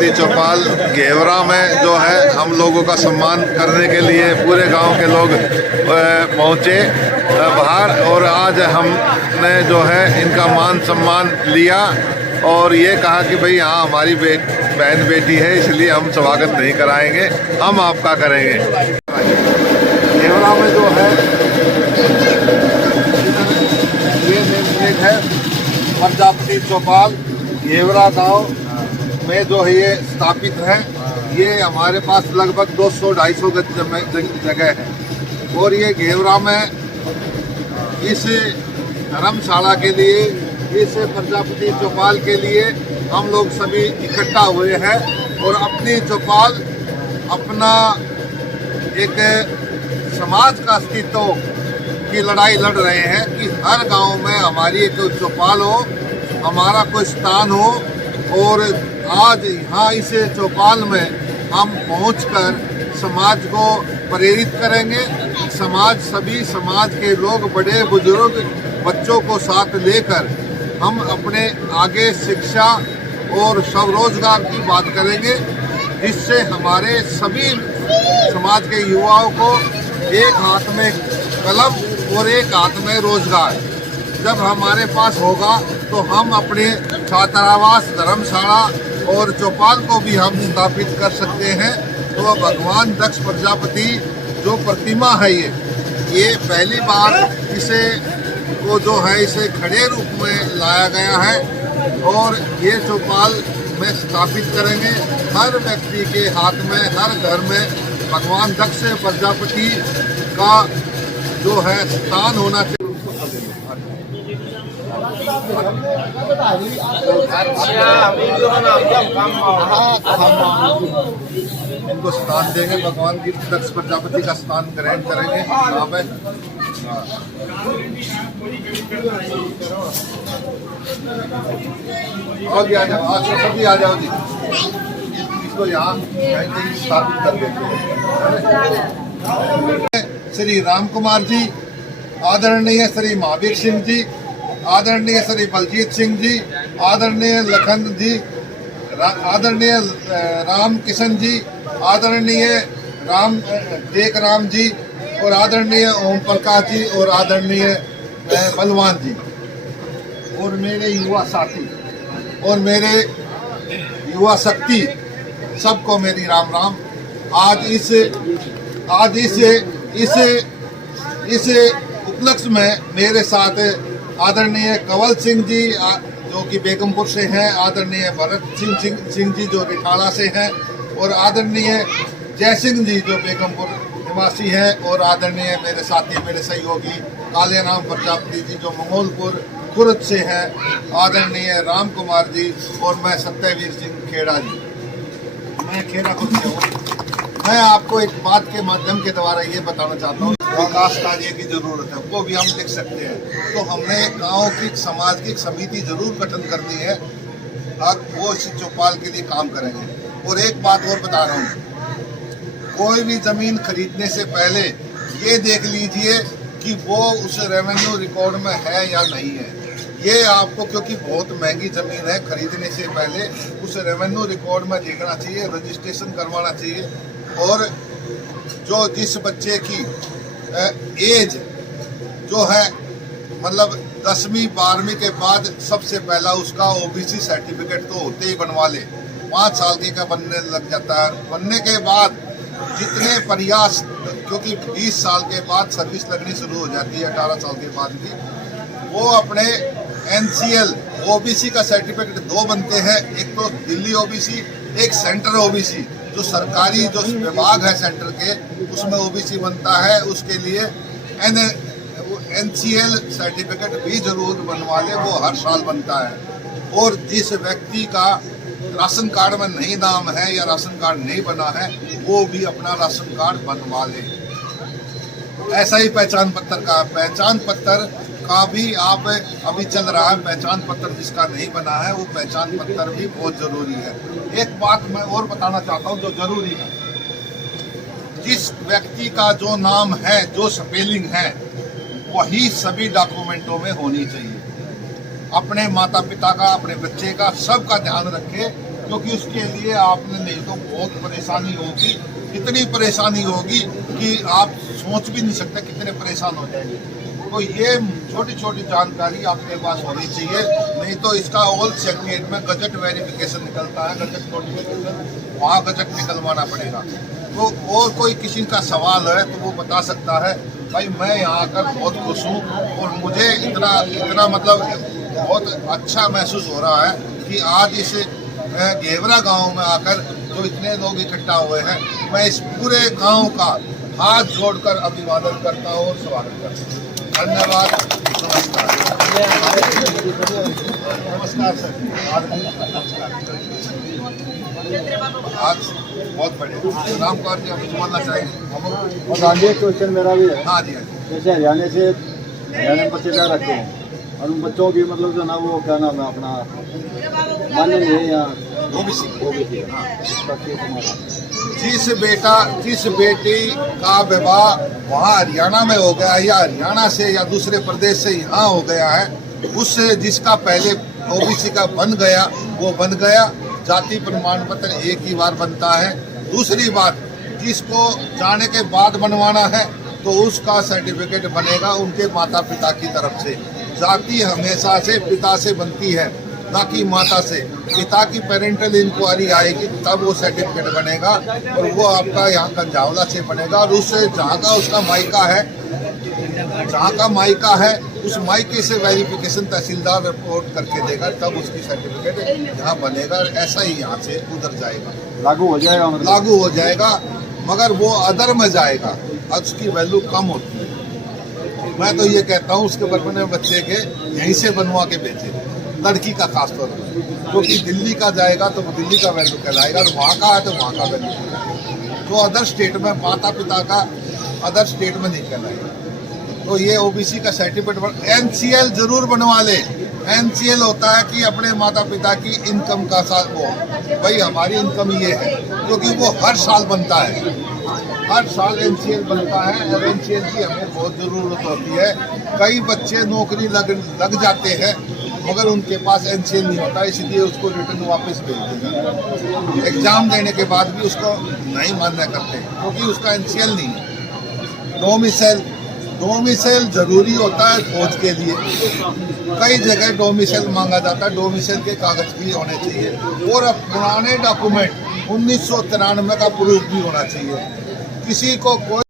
प्रजापति चौपाल घेवरा में जो है हम लोगों का सम्मान करने के लिए पूरे गांव के लोग पहुंचे बाहर, और आज हमने जो है इनका मान सम्मान लिया और ये कहा कि भाई हाँ हमारी बहन बेटी है, इसलिए हम स्वागत नहीं कराएंगे, हम आपका करेंगे। घेवरा में जो है ये नेम है प्रजापति चौपाल घेवरा गांव में जो है ये स्थापित है। ये हमारे पास लगभग 200-250 गज जगह है, और ये घेवरा में इस धर्मशाला के लिए, इस प्रजापति चौपाल के लिए हम लोग सभी इकट्ठा हुए हैं और अपनी चौपाल, अपना एक समाज का अस्तित्व की लड़ाई लड़ रहे हैं कि हर गांव में हमारी एक चौपाल हो, हमारा कोई स्थान हो। और आज यहाँ इस चौपाल में हम पहुंचकर समाज को प्रेरित करेंगे। सभी समाज के लोग, बड़े बुजुर्ग, बच्चों को साथ लेकर हम अपने आगे शिक्षा और स्वरोजगार की बात करेंगे, जिससे हमारे सभी समाज के युवाओं को एक हाथ में कलम और एक हाथ में रोजगार जब हमारे पास होगा तो हम अपने छात्रावास, धर्मशाला और चौपाल को भी हम स्थापित कर सकते हैं। तो भगवान दक्ष प्रजापति जो प्रतिमा है ये पहली बार इसे खड़े रूप में लाया गया है और ये चौपाल में स्थापित करेंगे। हर व्यक्ति के हाथ में, हर घर में भगवान दक्ष प्रजापति का जो है स्थान होना चाहिए। इनको स्थान देंगे, भगवान की दक्ष प्रजापति का स्थान ग्रहण करेंगे। आप आ जाओ, आज सभी आ जाओ जी, इसको यहाँ स्थापित कर देते हैं। श्री राम कुमार जी, आदरणीय श्री महावीर सिंह जी, आदरणीय श्री बलजीत सिंह जी, आदरणीय लखन जी, आदरणीय राम किशन जी, आदरणीय टेक राम जी, और आदरणीय ओम प्रकाश जी, और आदरणीय बलवान जी, और मेरे युवा साथी और मेरे युवा शक्ति, सबको मेरी राम राम। आज इस उपलक्ष्य में मेरे साथ आदरणीय कंवल सिंह जी जो कि बेगमपुर से हैं, आदरणीय भरत सिंह जी जो रिठाड़ा से हैं, और आदरणीय जय सिंह जी जो बेगमपुर निवासी हैं, और आदरणीय मेरे साथी, मेरे सहयोगी काले राम प्रजापति जी जो मंगोलपुर खुर्द से हैं, आदरणीय राम कुमार जी, और मैं सत्यवीर सिंह खेड़ा जी, मैं खेड़ा खुद से हूँ। मैं आपको एक बात के माध्यम के द्वारा ये बताना चाहता हूँ, विकास कार्य की जरूरत है, वो भी हम लिख सकते हैं। तो हमने एक गाँव की, समाज की एक समिति जरूर गठन कर दी है, अब वो इस चौपाल के लिए काम करेंगे। और एक बात और बता रहा हूँ, कोई भी जमीन खरीदने से पहले ये देख लीजिए कि वो उस रेवेन्यू रिकॉर्ड में है या नहीं है। ये आपको, क्योंकि बहुत महंगी जमीन है, खरीदने से पहले उस रेवेन्यू रिकॉर्ड में देखना चाहिए, रजिस्ट्रेशन करवाना चाहिए। और जो जिस बच्चे की एज जो है, मतलब 10वीं 12वीं के बाद सबसे पहला उसका ओबीसी सर्टिफिकेट तो होते ही बनवा ले, 5 साल के का बनने लग जाता है। बनने के बाद जितने प्रयास, क्योंकि 20 साल के बाद सर्विस लगनी शुरू हो जाती है, 18 साल के बाद भी, वो अपने NCL ओबीसी का सर्टिफिकेट 2 बनते हैं, एक तो दिल्ली ओबीसी, एक सेंट्रल ओबीसी, जो सरकारी जो विभाग है सेंटर के, उसमें ओबीसी बनता है। उसके लिए NCL सर्टिफिकेट भी जरूर बनवा ले, वो हर साल बनता है। और जिस व्यक्ति का राशन कार्ड में नहीं नाम है या राशन कार्ड नहीं बना है, वो भी अपना राशन कार्ड बनवा ले। ऐसा ही पहचान पत्र का भी आप अभी चल रहा है, पहचान पत्र जिसका नहीं बना है वो पहचान पत्र भी बहुत जरूरी है। एक बात मैं और बताना चाहता हूँ जो जरूरी है, जिस व्यक्ति का जो नाम है, जो स्पेलिंग है, वही सभी डॉक्यूमेंटों में होनी चाहिए। अपने माता पिता का, अपने बच्चे का, सबका ध्यान रखें क्योंकि उसके लिए आपने नहीं तो बहुत परेशानी होगी, इतनी परेशानी होगी कि आप सोच भी नहीं सकते कितने परेशान हो जाएंगे। तो ये छोटी छोटी जानकारी आपके पास होनी चाहिए, नहीं तो इसका ऑल सेक्रेटरी में गजट वेरिफिकेशन निकलता है, गजट नोटिफिकेशन, वहाँ गजट निकलवाना पड़ेगा। तो और कोई किसी का सवाल है तो वो बता सकता है। भाई मैं यहाँ आकर बहुत खुश हूँ और मुझे इतना मतलब बहुत अच्छा महसूस हो रहा है कि आज इस घेवरा गांव में आकर जो इतने लोग इकट्ठा हुए हैं, मैं इस पूरे गांव का हाथ जोड़कर अभिवादन करता हूँ और स्वागत करता हूँ। धन्यवाद, नमस्कार। नमस्कार सर, आज बहुत बढ़िया। नाम कौन जी, आप बोलना चाहेंगे? और आगे क्वेश्चन मेरा भी है। हाँ जी, हाँ जी। जैसे हरियाणा में बच्चे जा रखे हैं और उन बच्चों की मतलब जो ना वो क्या नाम है अपना मान्य नहीं है या ओबीसी। हाँ, इसका क्या तुम्हारा? जिस बेटी का विवाह वहाँ हरियाणा में हो गया या हरियाणा से या दूसरे प्रदेश से यहाँ हो गया है, उससे जिसका पहले ओबीसी का बन गया वो बन गया। जाति प्रमाण पत्र एक ही बार बनता है। दूसरी बात, जिसको जाने के बाद बनवाना है तो उसका सर्टिफिकेट बनेगा उनके माता पिता की तरफ से। जाति हमेशा से पिता से बनती है, ना कि माता से। पिता की पेरेंटल इंक्वायरी आएगी तब वो सर्टिफिकेट बनेगा और वो आपका यहाँ कंजावला से बनेगा। और उससे जहाँ का उसका मायका है, जहाँ का मायका है उस मायके से वेरिफिकेशन तहसीलदार रिपोर्ट करके देगा, तब उसकी सर्टिफिकेट यहाँ बनेगा। ऐसा ही यहाँ से उधर जाएगा, लागू हो जाएगा, मतलब लागू हो जाएगा। मगर वो अदर में जाएगा, उसकी वैल्यू कम होती है। मैं तो ये कहता हूँ उसके बचपने बच्चे के यहीं से बनवा के भेजे, लड़की का खास तौर पर, क्योंकि दिल्ली का जाएगा तो दिल्ली का वैल्यू कहलाएगा और वहाँ का है तो वहाँ का वैल्यू कहलाएगा। तो अदर स्टेट में माता पिता का अदर स्टेट में नहीं कहलाएगा। तो ये ओबीसी का सर्टिफिकेट एनसीएल जरूर बनवा ले। एनसीएल होता है कि अपने माता पिता की इनकम का साथ वो, भाई हमारी इनकम ये है, क्योंकि वो हर साल बनता है, हर साल एनसीएल बनता है और एनसीएल की हमें बहुत ज़रूरत होती है। कई बच्चे नौकरी लग जाते हैं मगर उनके पास एनसीएल नहीं होता, इसलिए उसको रिटर्न वापस भेज देगा। एग्जाम देने के बाद भी उसको नहीं मान्य करते क्योंकि उसका एनसीएल नहीं है। डोमिसाइल जरूरी होता है फौज के लिए। कई जगह डोमिसाइल मांगा जाता है, डोमिसाइल के कागज भी होने चाहिए और अब पुराने डॉक्यूमेंट 1993 का प्रूफ भी होना चाहिए। किसी को कोई